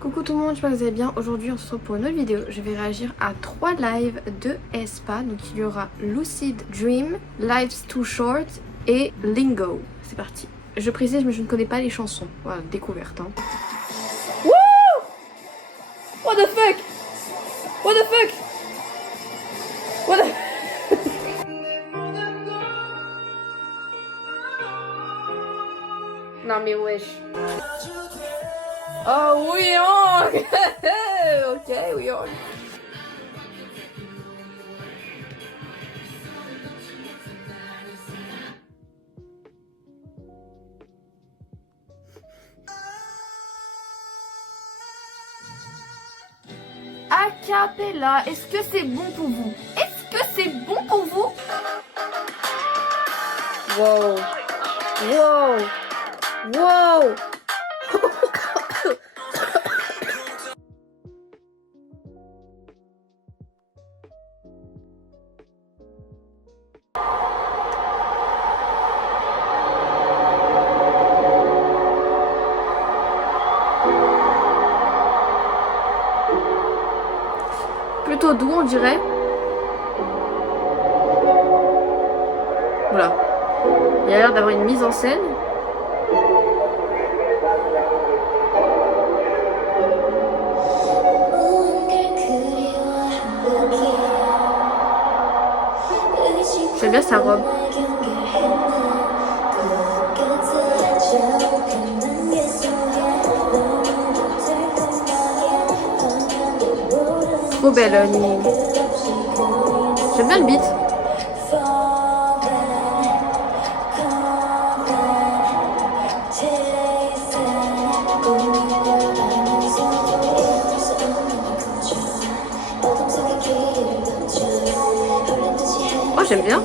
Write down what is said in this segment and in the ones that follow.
Coucou tout le monde, j'espère que vous allez bien. Aujourd'hui on se retrouve pour une autre vidéo. Je vais réagir à 3 lives de aespa. Donc il y aura Lucid Dream, Life's Too Short et Lingo. C'est parti. Je précise mais je ne connais pas les chansons. Voilà, découverte hein. Wouh! What the fuck? What the fuck? What the... Non mais wesh. Oh oui on. Ok oui on. A cappella, est-ce que c'est bon pour vous? Est-ce que c'est bon pour vous? Wow. Wow. Wow. Plutôt doux on dirait. Voilà. Il a l'air d'avoir une mise en scène. J'aime bien sa robe. Trop belle Nini. J'aime bien le beat. Oh j'aime bien.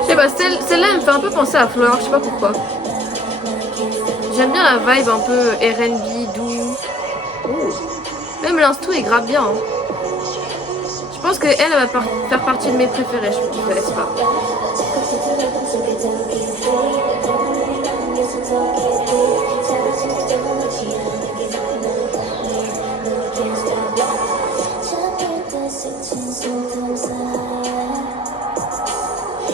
Je sais pas, celle-là elle me fait un peu penser à Flower, je sais pas pourquoi. J'aime bien la vibe un peu R&B, doux. Même l'instru est grave bien. Hein. Je pense qu'elle va faire partie de mes préférés, je ne laisse pas.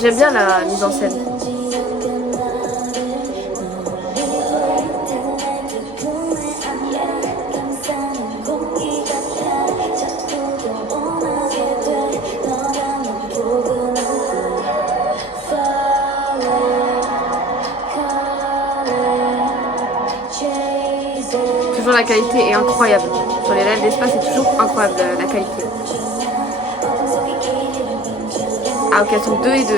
J'aime bien la mise en scène. Toujours la qualité est incroyable. Sur les lives d'espace c'est toujours incroyable la qualité. Ah ok, elles sont 2 et 2.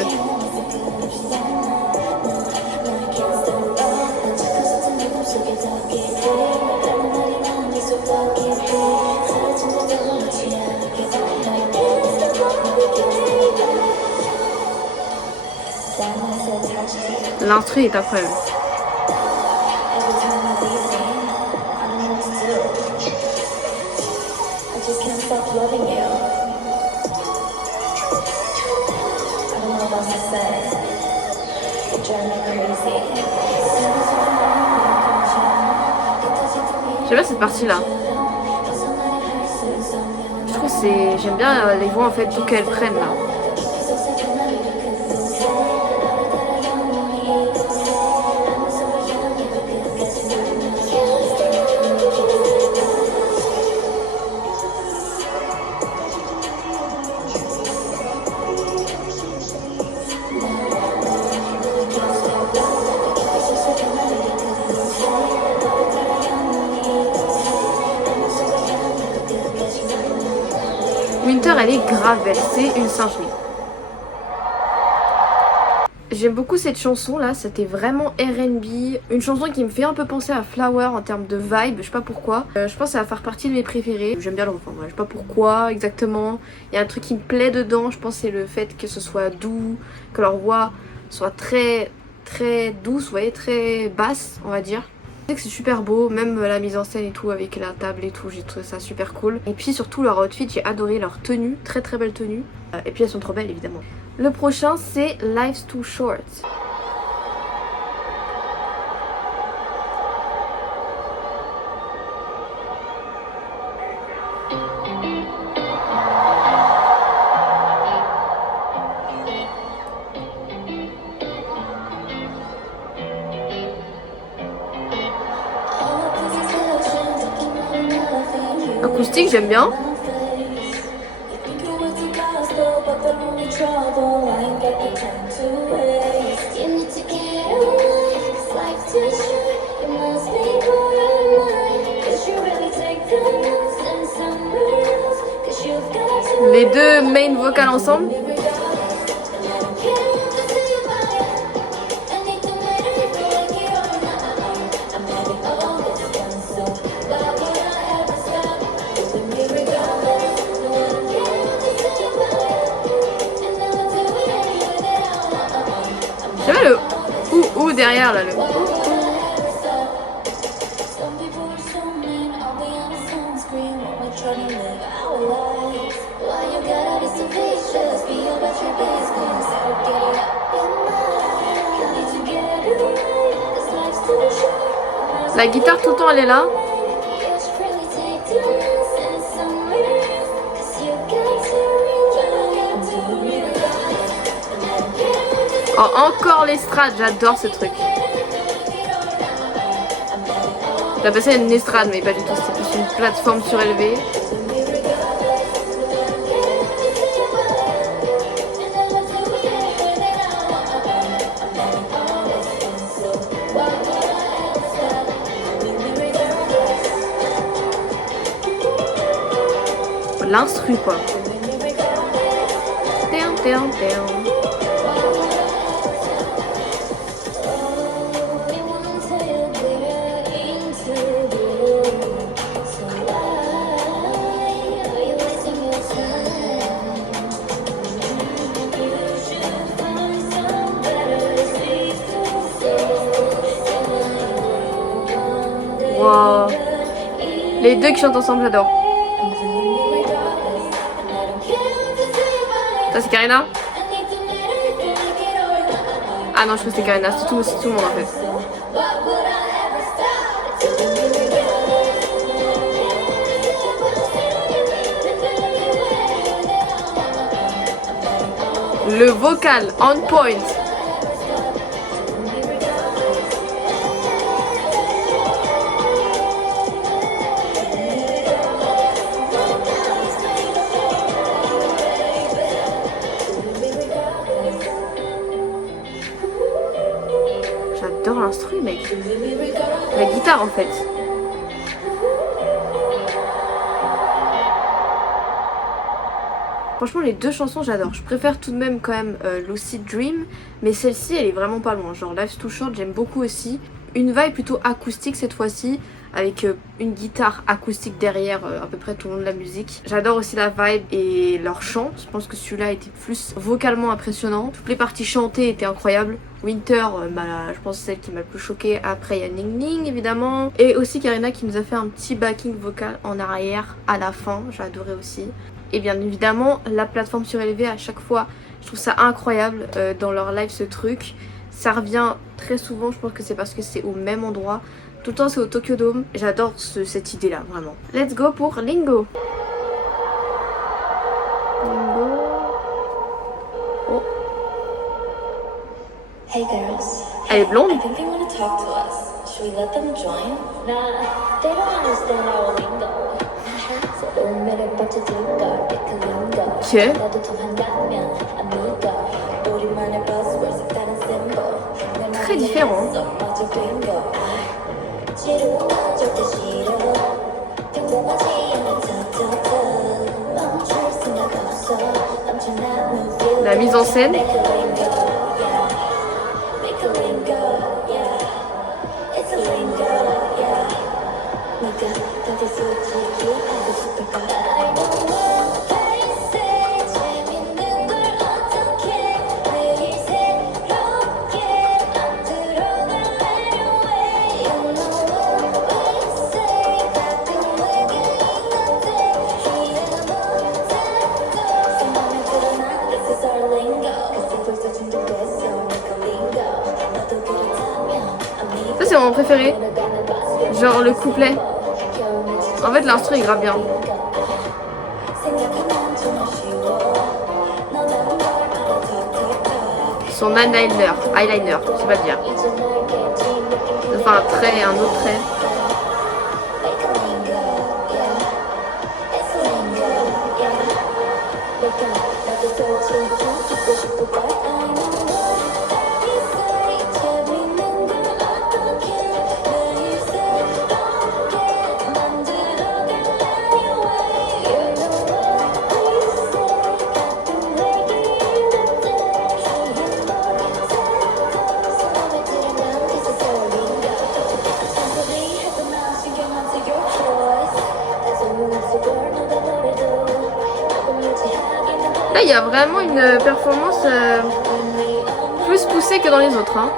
L'instru est incroyable. J'aime bien cette partie là. Je trouve j'aime bien les voix en fait tout qu'elles prennent là. Winter elle est grave belle, c'est une singerie. J'aime beaucoup cette chanson là, c'était vraiment R&B, une chanson qui me fait un peu penser à Flower en termes de vibe, je sais pas pourquoi. Je pense que ça va faire partie de mes préférés, j'aime bien le refrain, je sais pas pourquoi exactement. Il y a un truc qui me plaît dedans, je pense que c'est le fait que ce soit doux, que leur voix soit très douce, vous voyez, très basse on va dire. Je sais que c'est super beau, même la mise en scène et tout avec la table et tout, j'ai trouvé ça super cool. Et puis surtout leur outfit, j'ai adoré leur tenue, très belle tenue. Et puis elles sont trop belles évidemment. Le prochain c'est Life's Too Short. Acoustique, j'aime bien. Les deux main vocales ensemble. J'aime bien le ou derrière là, le ou. La guitare tout le temps elle est là. Oh, encore l'estrade, j'adore ce truc. J'appelle ça une estrade mais pas du tout, c'est plus une plateforme surélevée. L'instru quoi. Wow. Les deux qui chantent ensemble, j'adore. Ça c'est Karina? Ah non, je crois que c'est Karina, c'est tout le monde en fait. Le vocal on point. J'adore l'instru mec. La guitare en fait. Franchement les deux chansons j'adore. Je préfère tout de même quand même Lucid Dream. Mais celle-ci elle est vraiment pas loin. Genre Life's Too Short j'aime beaucoup aussi. Une vibe plutôt acoustique cette fois-ci. Avec une guitare acoustique derrière à peu près tout le long de la musique. J'adore aussi la vibe et leur chant. Je pense que celui-là était plus vocalement impressionnant. Toutes les parties chantées étaient incroyables. Winter, je pense que c'est celle qui m'a le plus choquée. Après il y a Ning Ning évidemment. Et aussi Karina qui nous a fait un petit backing vocal en arrière à la fin. J'ai adoré aussi. Et bien évidemment la plateforme surélevée à chaque fois. Je trouve ça incroyable dans leur live ce truc. Ça revient très souvent. Je pense que c'est parce que c'est au même endroit. Tout le temps c'est au Tokyo Dome. J'adore cette idée là vraiment. Let's go pour Lingo. Lingo. Oh. Hey girls. Elle est blonde. I think they want to talk to us. Should we let them join? Nah, they don't understand our lingo. Ok. Très différent. La mise en scène. mon préféré. Genre le couplet. En fait l'instru est grave bien. Son eyeliner, je sais pas le dire. Enfin un trait, un autre trait. Là, il y a vraiment une performance plus poussée que dans les autres. Hein.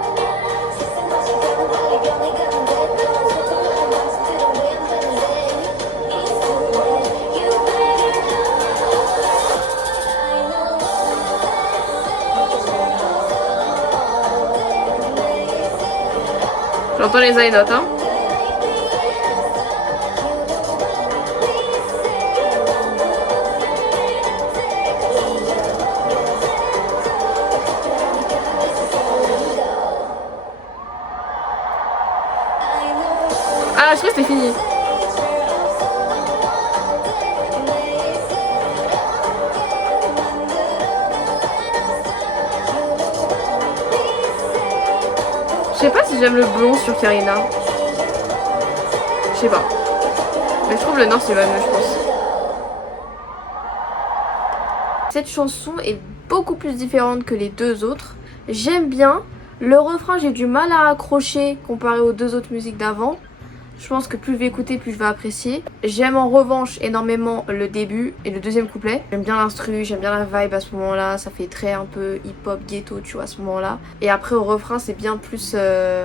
J'entends les high notes. Hein. Ah, je crois que c'était fini. Je sais pas si j'aime le blond sur Karina. Je sais pas. Mais je trouve le noir c'est même, je pense. Cette chanson est beaucoup plus différente que les deux autres. J'aime bien. Le refrain, j'ai du mal à accrocher comparé aux deux autres musiques d'avant. Je pense que plus je vais écouter, plus je vais apprécier. J'aime en revanche énormément le début et le deuxième couplet. J'aime bien l'instru, j'aime bien la vibe à ce moment-là. Ça fait très un peu hip-hop ghetto, tu vois, à ce moment-là. Et après au refrain, c'est bien plus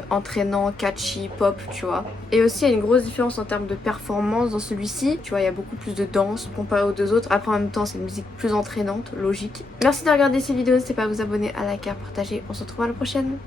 entraînant, catchy, pop, tu vois. Et aussi, il y a une grosse différence en termes de performance dans celui-ci. Tu vois, il y a beaucoup plus de danse comparé aux deux autres. Après, en même temps, c'est une musique plus entraînante, logique. Merci de regarder ces vidéos. N'hésitez pas à vous abonner, à liker, à partager. On se retrouve à la prochaine.